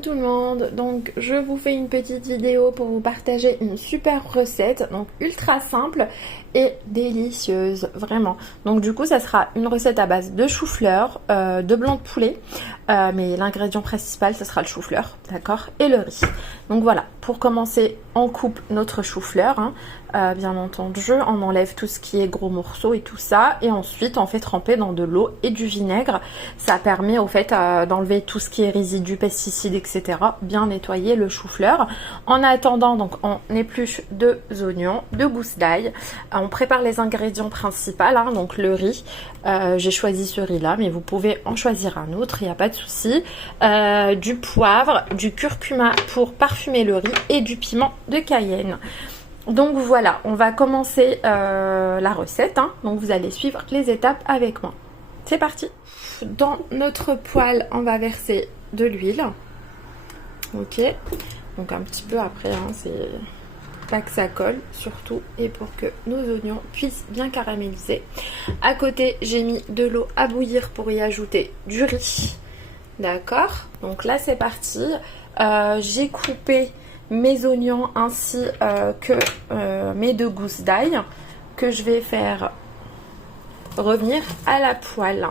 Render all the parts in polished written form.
tout le monde, donc je vous fais une petite vidéo pour vous partager une super recette, donc ultra simple et délicieuse, vraiment. Donc du coup ça sera une recette à base de chou-fleur, de blanc de poulet, mais l'ingrédient principal ce sera le chou-fleur, d'accord, et le riz. Donc voilà, pour commencer on coupe notre chou-fleur, hein, bien entendu, on enlève tout ce qui est gros morceaux et tout ça, et ensuite on fait tremper dans de l'eau et du vinaigre. Ça permet au fait d'enlever tout ce qui est résidus, pesticides, etc. Bien nettoyer le chou-fleur. En attendant, donc on épluche 2 oignons, 2 gousses d'ail. On prépare les ingrédients principaux, hein, donc le riz. J'ai choisi ce riz là, mais vous pouvez en choisir un autre, il n'y a pas de souci. Du poivre, du curcuma pour parfumer le riz et du piment de Cayenne. Donc voilà, on va commencer la recette, hein. Donc vous allez suivre les étapes avec moi. C'est parti. Dans notre poêle, on va verser de l'huile. Ok, donc un petit peu après, hein, c'est pas que ça colle surtout, et pour que nos oignons puissent bien caraméliser. À côté, j'ai mis de l'eau à bouillir pour y ajouter du riz. D'accord, donc là c'est parti. J'ai coupé mes oignons ainsi que mes 2 gousses d'ail que je vais faire revenir à la poêle.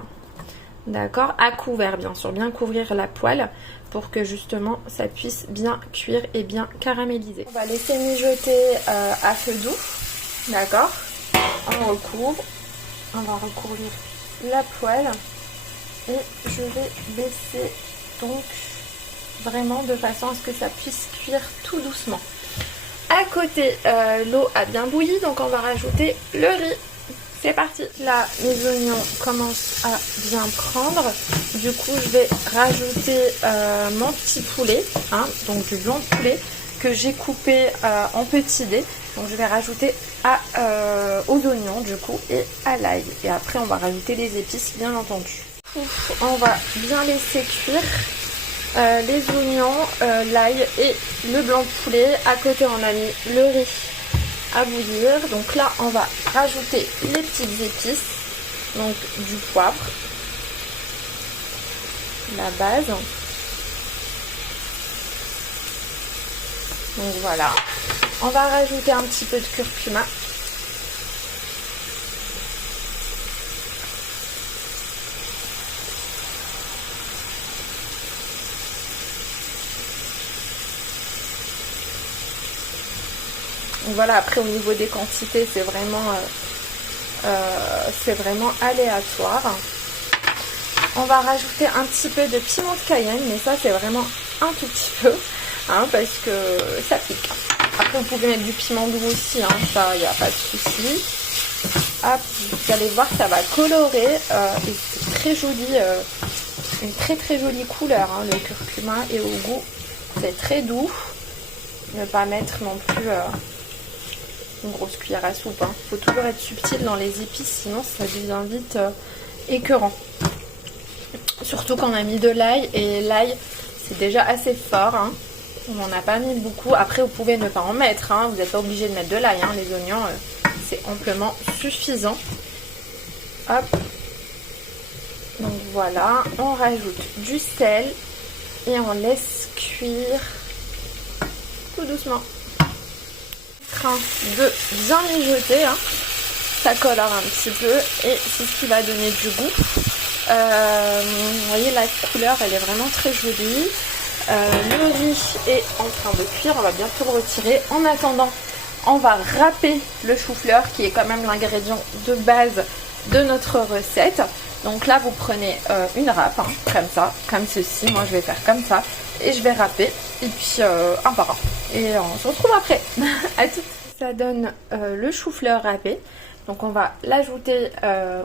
D'accord, à couvert bien sûr, bien couvrir la poêle pour que justement ça puisse bien cuire et bien caraméliser. On va laisser mijoter à feu doux, d'accord. On recouvre, on va recouvrir la poêle et je vais baisser donc vraiment de façon à ce que ça puisse cuire tout doucement. À côté, l'eau a bien bouilli, donc on va rajouter le riz. C'est parti. Là, mes oignons commencent à bien prendre. Du coup, je vais rajouter mon petit poulet, hein, donc du blanc de poulet que j'ai coupé en petits dés. Donc, je vais rajouter aux oignons du coup et à l'ail. Et après, on va rajouter les épices, bien entendu. On va bien laisser cuire les oignons, l'ail et le blanc de poulet. À côté, on a mis le riz à bouillir. Donc là on va rajouter les petites épices, donc du poivre, la base, donc voilà, on va rajouter un petit peu de curcuma, voilà. Après au niveau des quantités c'est vraiment aléatoire. On va rajouter un petit peu de piment de Cayenne, mais ça c'est vraiment un tout petit peu, hein, parce que ça pique. Après vous pouvez mettre du piment doux aussi, hein, ça il n'y a pas de souci. Hop, vous allez voir ça va colorer et c'est très joli, une très jolie couleur, hein, le curcuma, et au goût c'est très doux. Ne pas mettre non plus une grosse cuillère à soupe, hein. Faut toujours être subtil dans les épices, sinon ça devient vite écœurant. Surtout quand on a mis de l'ail, et l'ail c'est déjà assez fort, hein. On n'en a pas mis beaucoup. Après vous pouvez ne pas en mettre, hein. Vous n'êtes pas obligé de mettre de l'ail, hein. Les oignons c'est amplement suffisant. Hop. Donc voilà, on rajoute du sel et on laisse cuire tout doucement. De bien mijoter, hein. Ça colore un petit peu et c'est ce qui va donner du goût. Vous voyez la couleur elle est vraiment très jolie. Le riz est en train de cuire, on va bientôt le retirer. En attendant, on va râper le chou-fleur qui est quand même l'ingrédient de base de notre recette. Donc là vous prenez une râpe, hein, comme ça, comme ceci. Moi je vais faire comme ça et je vais râper, et puis un par un. Et on se retrouve après. À tout. Ça donne le chou-fleur râpé. Donc on va l'ajouter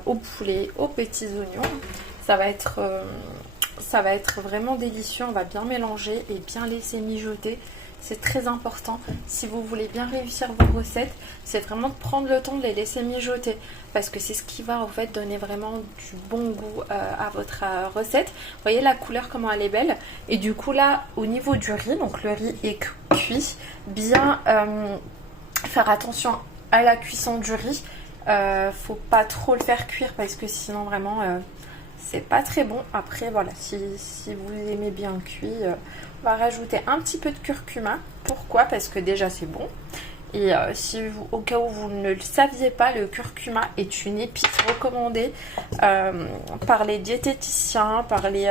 au poulet, aux petits oignons. Ça va être vraiment délicieux. On va bien mélanger et bien laisser mijoter. C'est très important. Si vous voulez bien réussir vos recettes, c'est vraiment de prendre le temps de les laisser mijoter. Parce que c'est ce qui va en fait donner vraiment du bon goût à votre recette. Vous voyez la couleur comment elle est belle. Et du coup là, au niveau du riz, donc le riz est cuit. Bien faire attention à la cuisson du riz. Faut pas trop le faire cuire parce que sinon vraiment c'est pas très bon. Après voilà, si vous aimez bien cuit, On va rajouter un petit peu de curcuma. Pourquoi? Parce que déjà c'est bon. Et si vous, au cas où vous ne le saviez pas, le curcuma est une épice recommandée par les diététiciens, par les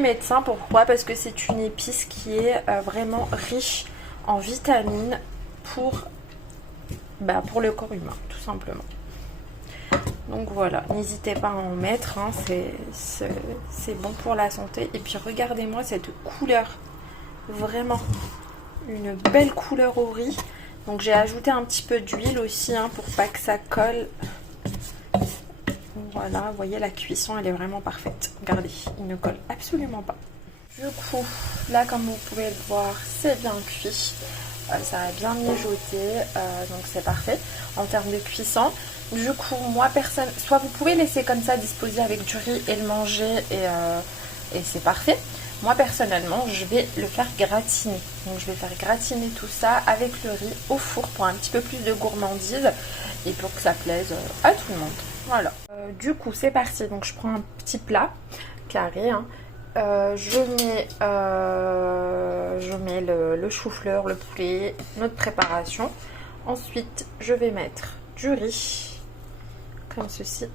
médecins. Pourquoi? Parce que c'est une épice qui est vraiment riche en vitamines pour le corps humain, tout simplement. Donc voilà, n'hésitez pas à en mettre, hein, c'est bon pour la santé. Et puis regardez-moi cette couleur, vraiment une belle couleur au riz. Donc j'ai ajouté un petit peu d'huile aussi hein, pour pas que ça colle. Voilà, vous voyez la cuisson elle est vraiment parfaite. Regardez, il ne colle absolument pas. Du coup, là comme vous pouvez le voir, c'est bien cuit. Ça a bien mijoté, donc c'est parfait en termes de cuisson. Du coup, moi personne, soit vous pouvez laisser comme ça disposer avec du riz et le manger et c'est parfait. Moi personnellement, je vais le faire gratiner. Donc je vais faire gratiner tout ça avec le riz au four pour un petit peu plus de gourmandise et pour que ça plaise à tout le monde. Voilà. Du coup, c'est parti. Donc je prends un petit plat carré. Hein. Je mets le chou-fleur, le poulet, notre préparation. Ensuite, je vais mettre du riz, comme ceci.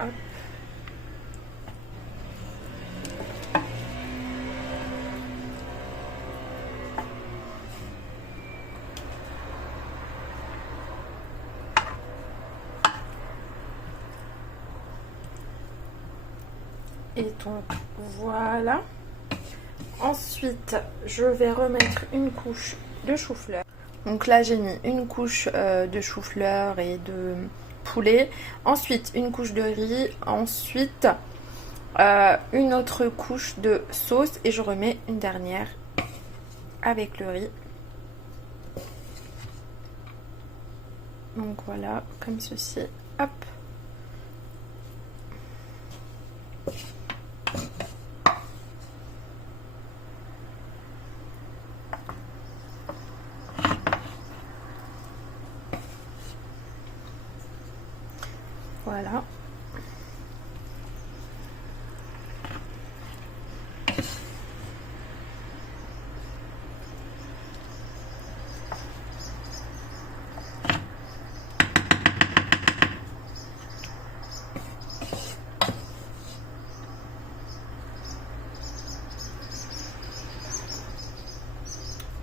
Hop. Et donc voilà. Ensuite, je vais remettre une couche de chou-fleur. Donc là, j'ai mis une couche de chou-fleur et de poulet. Ensuite, une couche de riz. Ensuite, une autre couche de sauce. Et je remets une dernière avec le riz. Donc voilà, comme ceci. Hop. Voilà.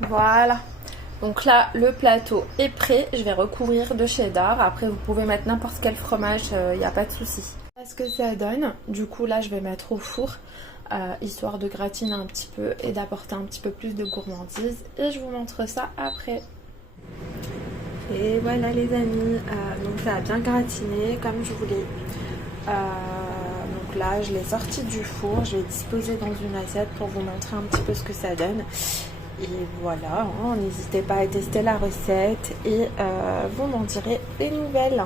Voilà. Donc là, le plateau est prêt. Je vais recouvrir de cheddar. Après, vous pouvez mettre n'importe quel fromage, il n'y a pas de souci. Voilà ce que ça donne. Du coup, là, je vais mettre au four, histoire de gratiner un petit peu et d'apporter un petit peu plus de gourmandise. Et je vous montre ça après. Et voilà les amis, donc ça a bien gratiné comme je voulais. Donc là, je l'ai sorti du four. Je vais disposer dans une assiette pour vous montrer un petit peu ce que ça donne. Et voilà, hein, n'hésitez pas à tester la recette et vous m'en direz des nouvelles.